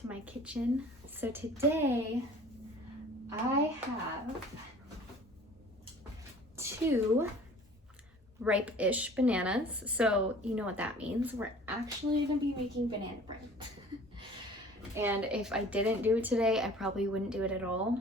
to my kitchen. So today I have 2 ripe-ish bananas. So you know what that means. We're actually gonna be making banana bread. And if I didn't do it today, I probably wouldn't do it at all.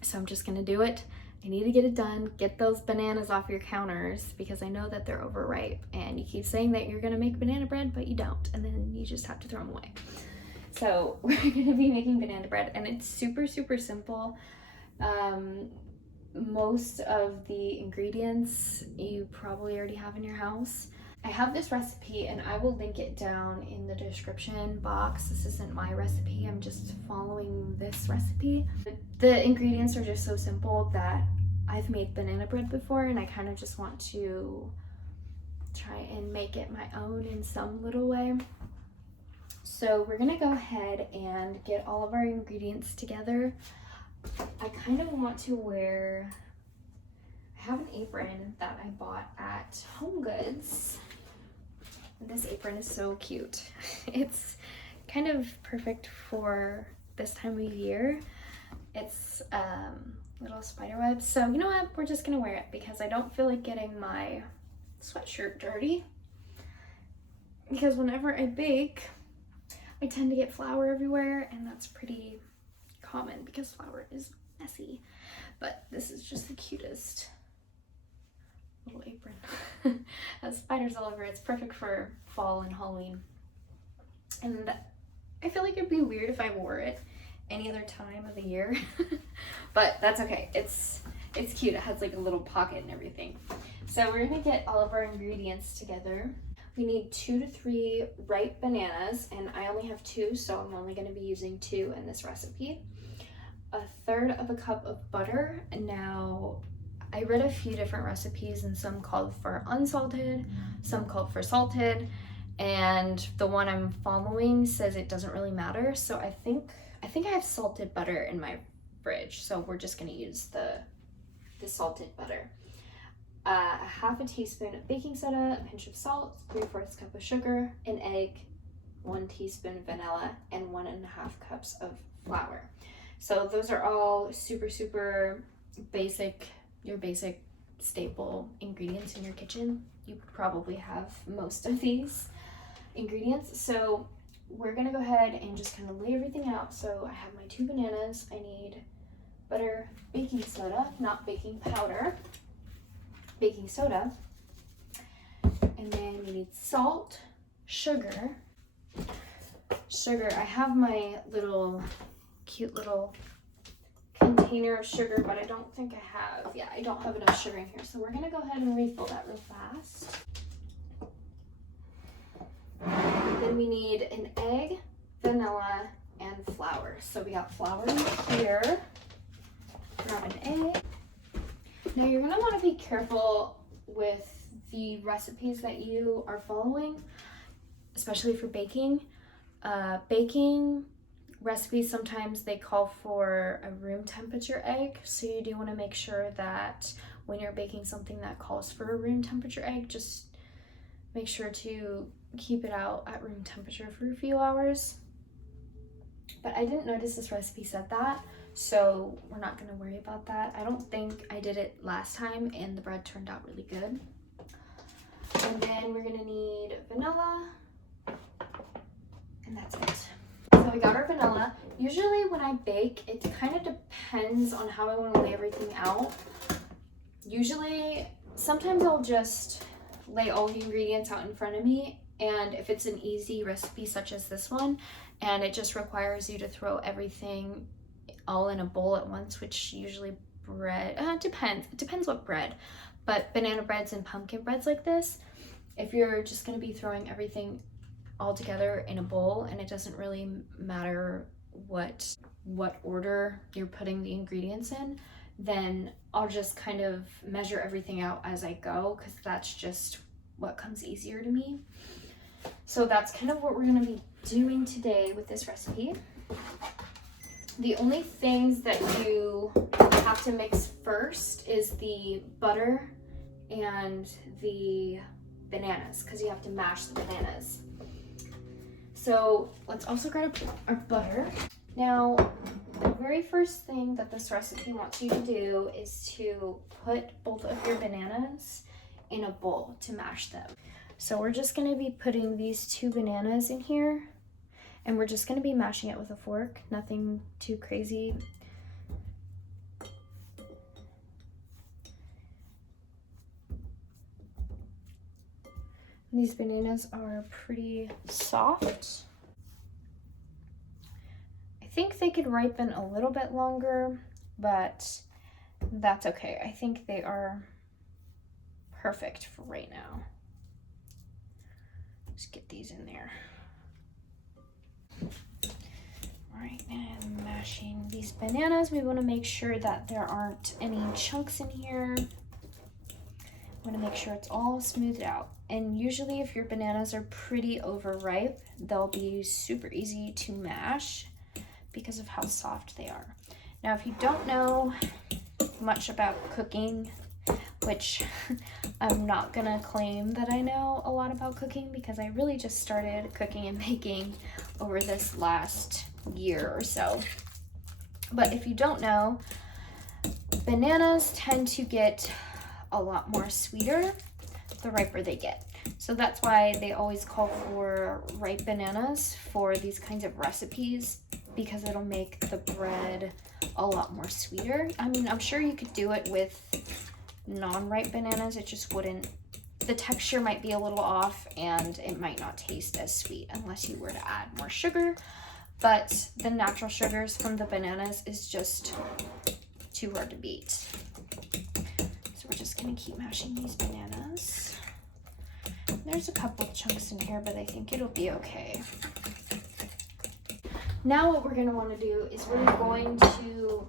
So I'm just gonna do it. I need to get it done, get those bananas off your counters because I know that they're overripe and you keep saying that you're gonna make banana bread, but you don't, and then you just have to throw them away. So we're gonna be making banana bread and it's super, super simple. Most of the ingredients you probably already have in your house. I have this recipe and I will link it down in the description box. This isn't my recipe, I'm just following this recipe. The ingredients are just so simple that I've made banana bread before and I kind of just want to try and make it my own in some little way. So we're gonna go ahead and get all of our ingredients together. I kind of want to wear, I have an apron that I bought at Home Goods. This apron is so cute. It's kind of perfect for this time of year. It's little spider webs. So you know what? We're just gonna wear it because I don't feel like getting my sweatshirt dirty. Because whenever I bake, I tend to get flour everywhere and that's pretty common because flour is messy. But this is just the cutest little apron. Has spiders all over it. It's perfect for fall and Halloween. And I feel like it'd be weird if I wore it any other time of the year. But that's okay. It's cute. It has like a little pocket and everything. So we're gonna get all of our ingredients together. We need 2 to 3 ripe bananas, and I only have 2, so I'm only gonna be using 2 in this recipe. 1/3 cup of butter. Now, I read a few different recipes and some called for unsalted, some called for salted, and the one I'm following says it doesn't really matter. So I think I have salted butter in my fridge, so we're just gonna use the salted butter. 1/2 teaspoon of baking soda, a pinch of salt, 3/4 cup of sugar, an egg, 1 teaspoon vanilla, and 1.5 cups of flour. So those are all super, super basic, your basic staple ingredients in your kitchen. You probably have most of these ingredients. So we're gonna go ahead and just kind of lay everything out. So I have my 2 bananas. I need butter, baking soda, not baking powder, baking soda. And then we need salt, sugar. I have my cute little container of sugar, but I don't think I don't have enough sugar in here. So we're gonna go ahead and refill that real fast. Then we need an egg, vanilla, and flour. So we got flour here. Grab an egg. Now you're gonna wanna be careful with the recipes that you are following, especially for baking. Baking recipes, sometimes they call for a room temperature egg, so you do want to make sure that when you're baking something that calls for a room temperature egg, just make sure to keep it out at room temperature for a few hours. But I didn't notice this recipe said that, so we're not going to worry about that. I don't think I did it last time and the bread turned out really good. And then we're going to need vanilla, and that's it. So we got our vanilla. Usually when I bake, it kind of depends on how I want to lay everything out. Sometimes I'll just lay all the ingredients out in front of me, and if it's an easy recipe such as this one, and it just requires you to throw everything all in a bowl at once, which usually bread, it depends what bread, but banana breads and pumpkin breads like this, if you're just going to be throwing everything all together in a bowl and it doesn't really matter what order you're putting the ingredients in, then I'll just kind of measure everything out as I go, because that's just what comes easier to me. So that's kind of what we're going to be doing today with this recipe. The only things that you have to mix first is the butter and the bananas, because you have to mash the bananas. So let's also grab our butter. Now, the very first thing that this recipe wants you to do is to put both of your bananas in a bowl to mash them. So we're just gonna be putting these 2 bananas in here, and we're just gonna be mashing it with a fork, nothing too crazy. These bananas are pretty soft. I think they could ripen a little bit longer, but that's okay. I think they are perfect for right now. Let's get these in there. All right, and mashing these bananas. We want to make sure that there aren't any chunks in here. Want to make sure it's all smoothed out. And usually if your bananas are pretty overripe, they'll be super easy to mash because of how soft they are. Now, if you don't know much about cooking, which I'm not gonna claim that I know a lot about cooking because I really just started cooking and baking over this last year or so. But if you don't know, bananas tend to get a lot more sweeter the riper they get. So that's why they always call for ripe bananas for these kinds of recipes, because it'll make the bread a lot more sweeter. I mean, I'm sure you could do it with non-ripe bananas. It just wouldn't, the texture might be a little off and it might not taste as sweet unless you were to add more sugar. But the natural sugars from the bananas is just too hard to beat. So we're just gonna keep mashing these bananas. There's a couple chunks in here, but I think it'll be okay. Now what we're going to want to do is we're going to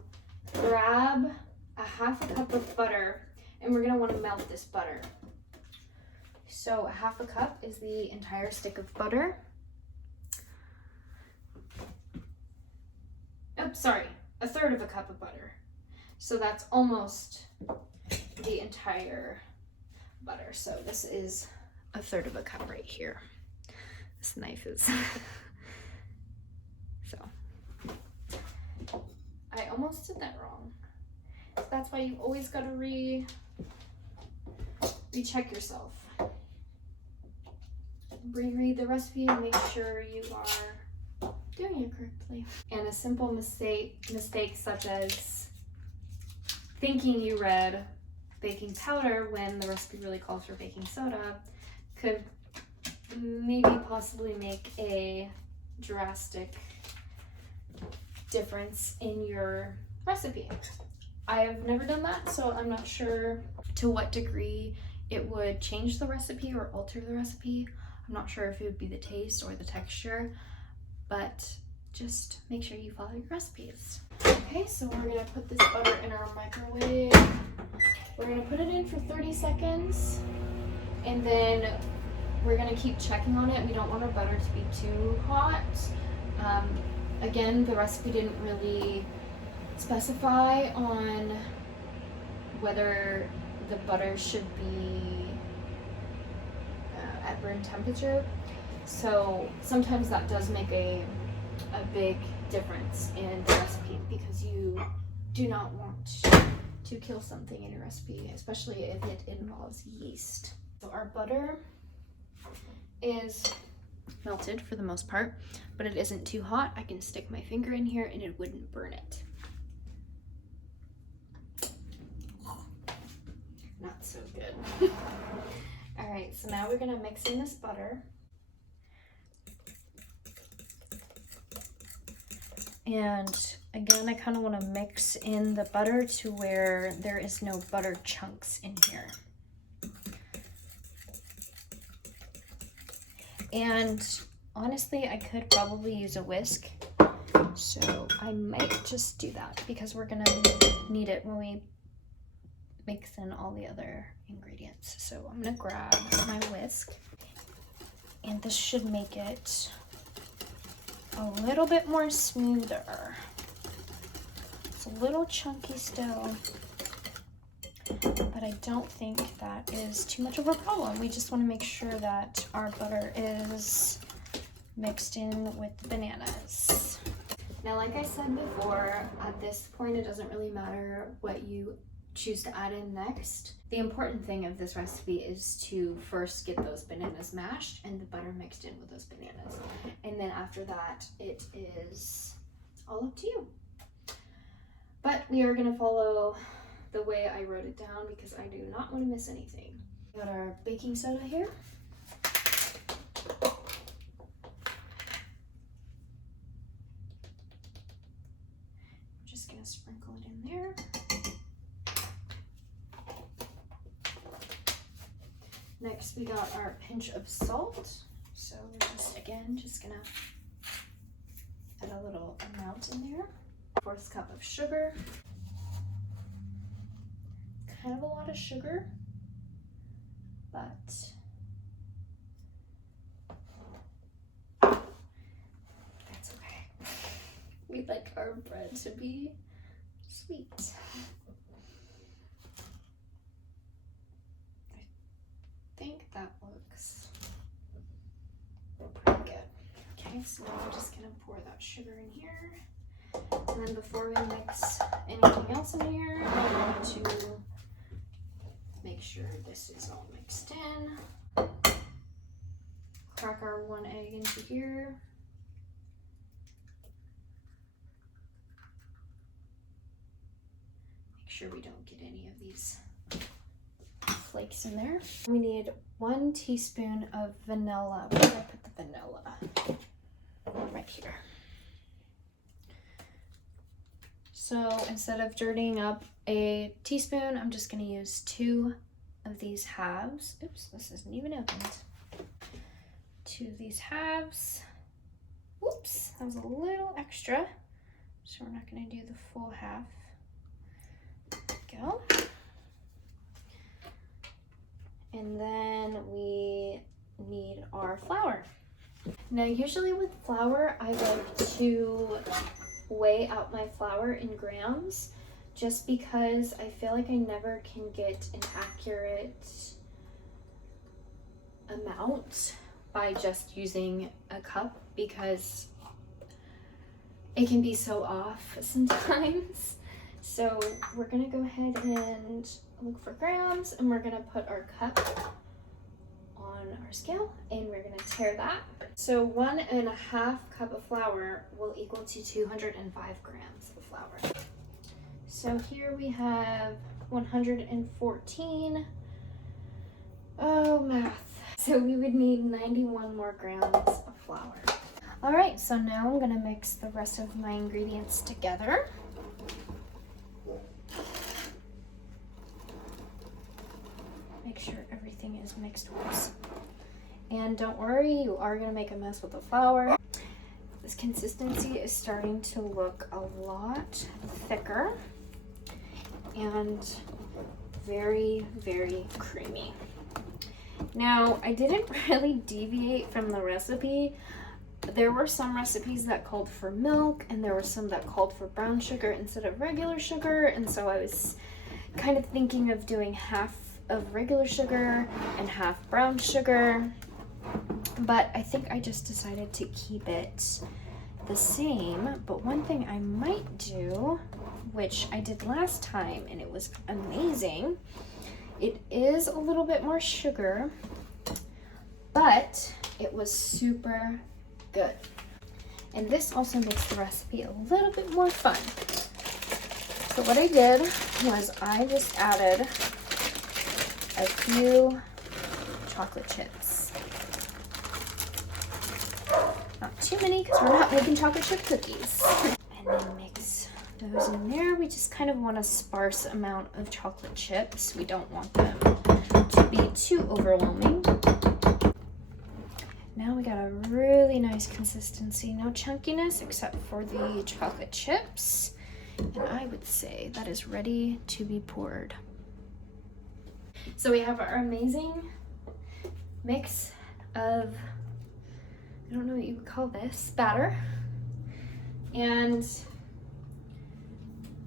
grab a 1/2 cup of butter, and we're going to want to melt this butter. So 1/2 cup is the entire stick of butter. Oops, sorry, 1/3 cup of butter. So that's almost the entire butter. So this is 1/3 cup right here. This knife is so I almost did that wrong. So that's why you always got to recheck yourself. Reread the recipe and make sure you are doing it correctly. And a simple mistake such as thinking you read baking powder when the recipe really calls for baking soda could maybe possibly make a drastic difference in your recipe. I have never done that, so I'm not sure to what degree it would change the recipe or alter the recipe. I'm not sure if it would be the taste or the texture, but just make sure you follow your recipes. Okay, so we're gonna put this butter in our microwave. We're gonna put it in for 30 seconds, and then we're gonna keep checking on it. We don't want our butter to be too hot. Again, the recipe didn't really specify on whether the butter should be at room temperature. So sometimes that does make a big difference in the recipe, because you do not want to kill something in your recipe, especially if it involves yeast. So our butter is melted for the most part, but it isn't too hot. I can stick my finger in here and it wouldn't burn it. Not so good. All right, so now we're gonna mix in this butter. And again, I kind of want to mix in the butter to where there is no butter chunks in here. And honestly, I could probably use a whisk, so I might just do that because we're gonna need it when we mix in all the other ingredients. So I'm gonna grab my whisk, and this should make it a little bit more smoother. It's a little chunky still, but I don't think that is too much of a problem. We just want to make sure that our butter is mixed in with the bananas. Now, like I said before, at this point it doesn't really matter what you choose to add in next. The important thing of this recipe is to first get those bananas mashed and the butter mixed in with those bananas. And then after that, it is all up to you. But we are gonna follow the way I wrote it down because I do not want to miss anything. We got our baking soda here. I'm just gonna sprinkle it in there. Next, we got our pinch of salt. So we're just gonna add a little amount in there. 1/4 cup of sugar. Kind of a lot of sugar, but that's okay. We like our bread to be sweet. I think that looks pretty good. Okay, so now we're just gonna pour that sugar in here. And then before we mix anything else in here, I want to make sure this is all mixed in. Crack our 1 egg into here. Make sure we don't get any of these flakes in there. We need 1 teaspoon of vanilla. Where did I put the vanilla? Right here. So instead of dirtying up a teaspoon, I'm just gonna use 2 of these halves. Oops, this isn't even opened. 2 of these halves. Whoops, that was a little extra. So we're not gonna do the full half. There we go. And then we need our flour. Now usually with flour, I like to weigh out my flour in grams just because I feel like I never can get an accurate amount by just using a cup because it can be so off sometimes. So we're gonna go ahead and look for grams and we're gonna put our cup on our scale and we're gonna tare that. So 1.5 cup of flour will equal to 205 grams of flour. So here we have 114, oh math. So we would need 91 more grams of flour. All right, so now I'm gonna mix the rest of my ingredients together. Make sure everything is mixed once. And don't worry, you are gonna make a mess with the flour. This consistency is starting to look a lot thicker and very, very creamy. Now, I didn't really deviate from the recipe. There were some recipes that called for milk and there were some that called for brown sugar instead of regular sugar. And so I was kind of thinking of doing half of regular sugar and half brown sugar. But I think I just decided to keep it the same. But one thing I might do, which I did last time and it was amazing, it is a little bit more sugar, but it was super good. And this also makes the recipe a little bit more fun. So what I did was I just added a few chocolate chips. Not too many because we're not making chocolate chip cookies. And then mix those in there. We just kind of want a sparse amount of chocolate chips. We don't want them to be too overwhelming. Now we got a really nice consistency. No chunkiness except for the chocolate chips. And I would say that is ready to be poured. So we have our amazing mix of, I don't know what you would call this, batter. And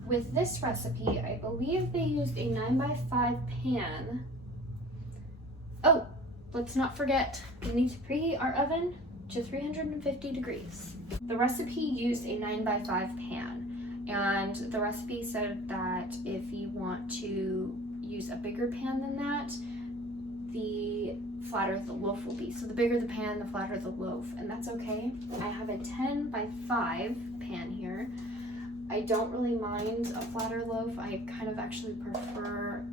with this recipe, I believe they used a 9x5 pan. Oh, let's not forget, we need to preheat our oven to 350 degrees. The recipe used a 9x5 pan, and the recipe said that if you want to use a bigger pan than that, the flatter the loaf will be. So the bigger the pan, the flatter the loaf, and that's okay. I have a 10x5 pan here. I don't really mind a flatter loaf. I kind of actually prefer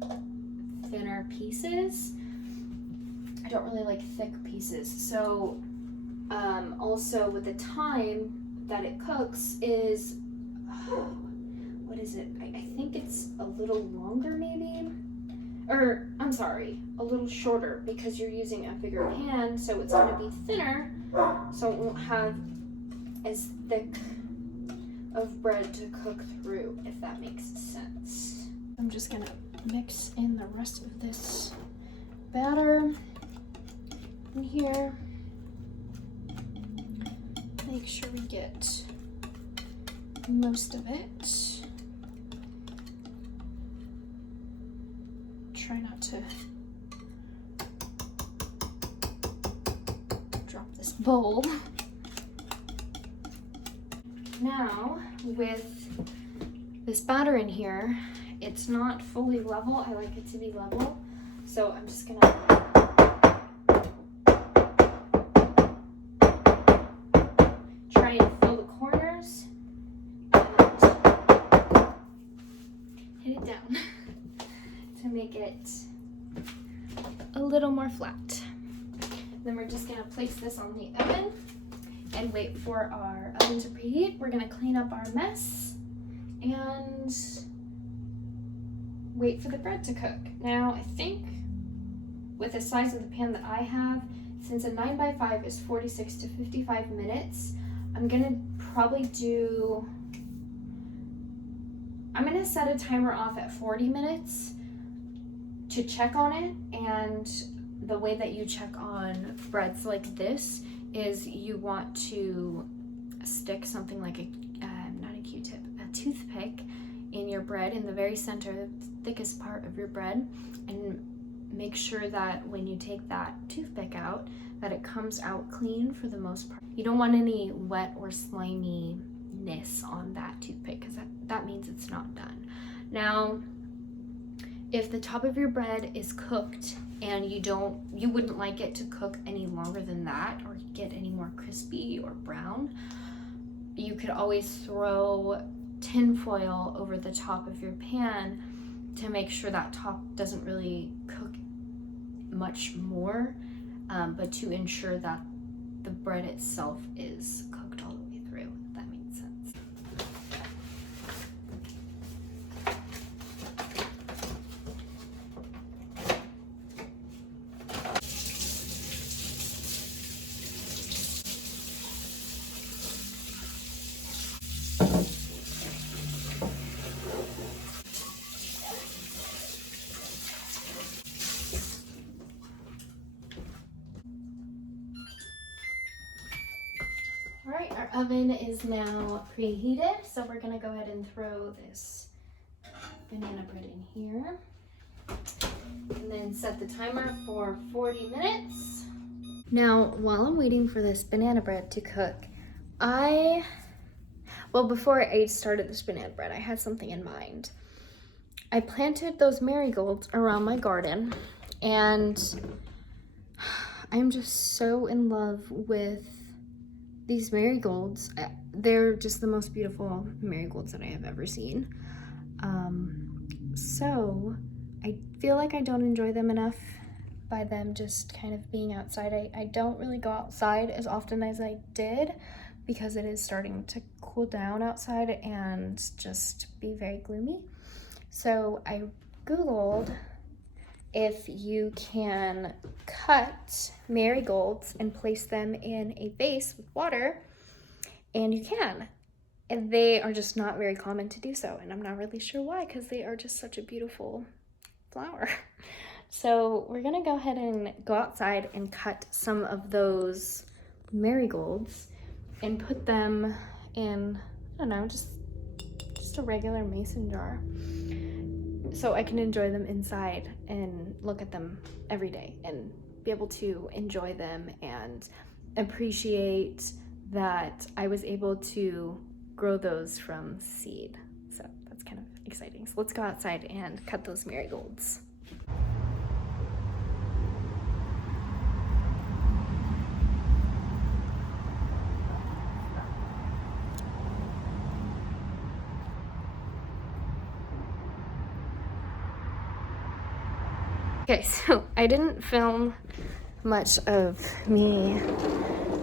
thinner pieces. I don't really like thick pieces. So also with the time that it cooks is, what is it? I think it's a little longer maybe, or I'm sorry, a little shorter, because you're using a bigger pan, so it's going to be thinner, so it won't have as thick of bread to cook through, if that makes sense. I'm just going to mix in the rest of this batter in here. Make sure we get most of it. Try not to drop this bowl. Now, with this batter in here, it's not fully level. I like it to be level. So I'm just gonna try and fill the corners and hit it down to make it a little more flat. Then we're just gonna place this on the oven and wait for our oven to preheat. We're gonna clean up our mess and wait for the bread to cook. Now, I think with the size of the pan that I have, since a 9x5 is 46 to 55 minutes, I'm gonna set a timer off at 40 minutes to check on it. And the way that you check on breads like this is you want to stick something like not a Q-tip, a toothpick in your bread, in the very center, the thickest part of your bread, and make sure that when you take that toothpick out, that it comes out clean for the most part. You don't want any wet or sliminess on that toothpick, because that means it's not done. Now, if the top of your bread is cooked and you wouldn't like it to cook any longer than that or get any more crispy or brown, you could always throw tin foil over the top of your pan to make sure that top doesn't really cook much more, but to ensure that the bread itself is cooked all the way through, if that makes sense. All right, our oven is now preheated, so we're gonna go ahead and throw this banana bread in here and then set the timer for 40 minutes. Now, while I'm waiting for this banana bread to cook, before I started this banana bread, I had something in mind. I planted those marigolds around my garden, and I'm just so in love with these marigolds. They're just the most beautiful marigolds that I have ever seen. So I feel like I don't enjoy them enough by them just kind of being outside. I don't really go outside as often as I did because it is starting to cool down outside and just be very gloomy. So I Googled if you can cut marigolds and place them in a vase with water, and you can. And they are just not very common to do so, and I'm not really sure why, because they are just such a beautiful flower. So we're gonna go ahead and go outside and cut some of those marigolds and put them in, I don't know, just a regular mason jar, so I can enjoy them inside and look at them every day and be able to enjoy them and appreciate that I was able to grow those from seed. So that's kind of exciting. So let's go outside and cut those marigolds. Okay, so I didn't film much of me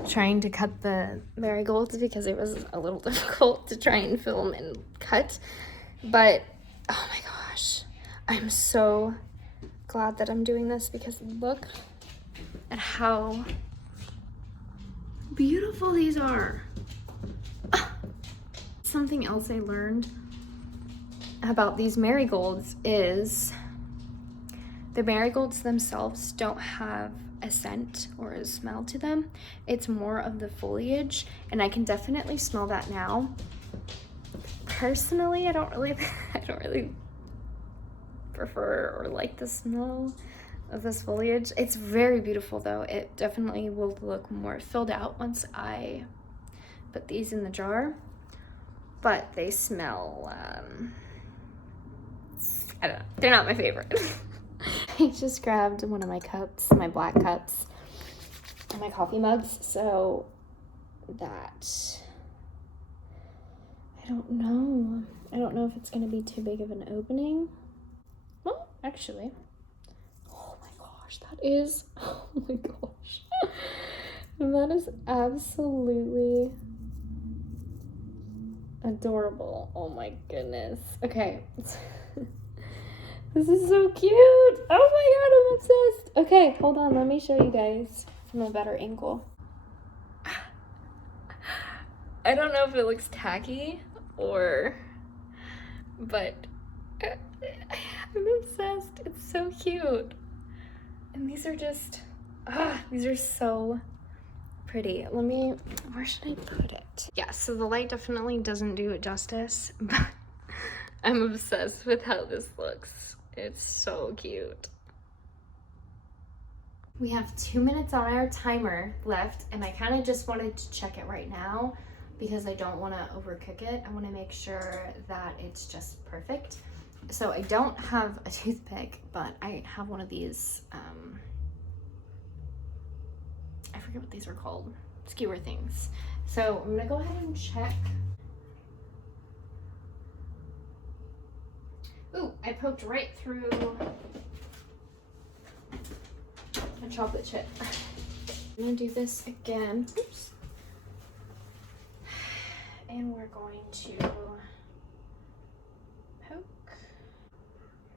trying to cut the marigolds because it was a little difficult to try and film and cut, but oh my gosh, I'm so glad that I'm doing this because look at how beautiful these are. Something else I learned about these marigolds is the marigolds themselves don't have a scent or a smell to them. It's more of the foliage, and I can definitely smell that now. Personally, I don't really prefer or like the smell of this foliage. It's very beautiful though. It definitely will look more filled out once I put these in the jar, but they smell, I don't know, they're not my favorite. I just grabbed one of my cups, my black cups, and my coffee mugs, so that, I don't know if it's gonna be too big of an opening. Well, actually, oh my gosh, oh my gosh, that is absolutely adorable. Oh my goodness. Okay. This is so cute. Oh my god, I'm obsessed. Okay, hold on. Let me show you guys from a better angle. I don't know if it looks tacky but I'm obsessed. It's so cute. And these are just, these are so pretty. Where should I put it? Yeah, so the light definitely doesn't do it justice, but I'm obsessed with how this looks. It's so cute. We have 2 minutes on our timer left, and I kind of just wanted to check it right now because I don't want to overcook it. I want to make sure that it's just perfect. So I don't have a toothpick, but I have one of these, I forget what these are called, skewer things. So I'm gonna go ahead and check. Ooh, I poked right through a chocolate chip. I'm gonna do this again. Oops. And we're going to poke.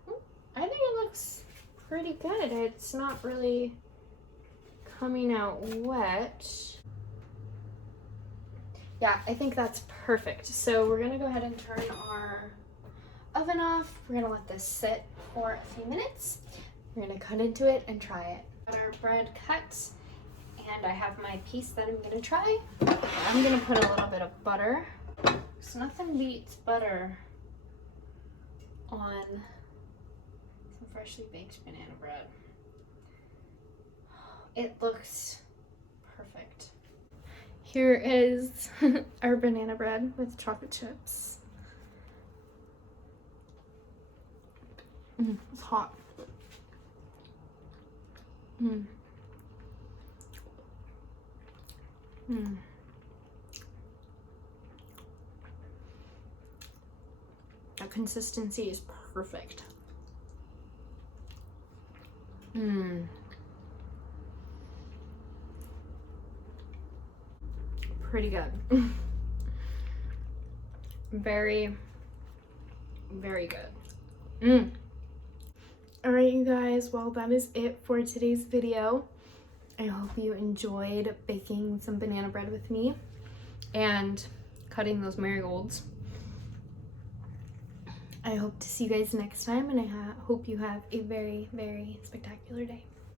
Ooh, I think it looks pretty good. It's not really coming out wet. Yeah, I think that's perfect. So we're gonna go ahead and turn our oven off. We're gonna let this sit for a few minutes. We're gonna cut into it and try it. Got our bread cut, and I have my piece that I'm gonna try. I'm gonna put a little bit of butter, because nothing beats butter on some freshly baked banana bread. It looks perfect. Here is our banana bread with chocolate chips. It's hot. The consistency is perfect. Pretty good. Very, very good. All right, you guys, well, that is it for today's video. I hope you enjoyed baking some banana bread with me and cutting those marigolds. I hope to see you guys next time, and I hope you have a very, very spectacular day.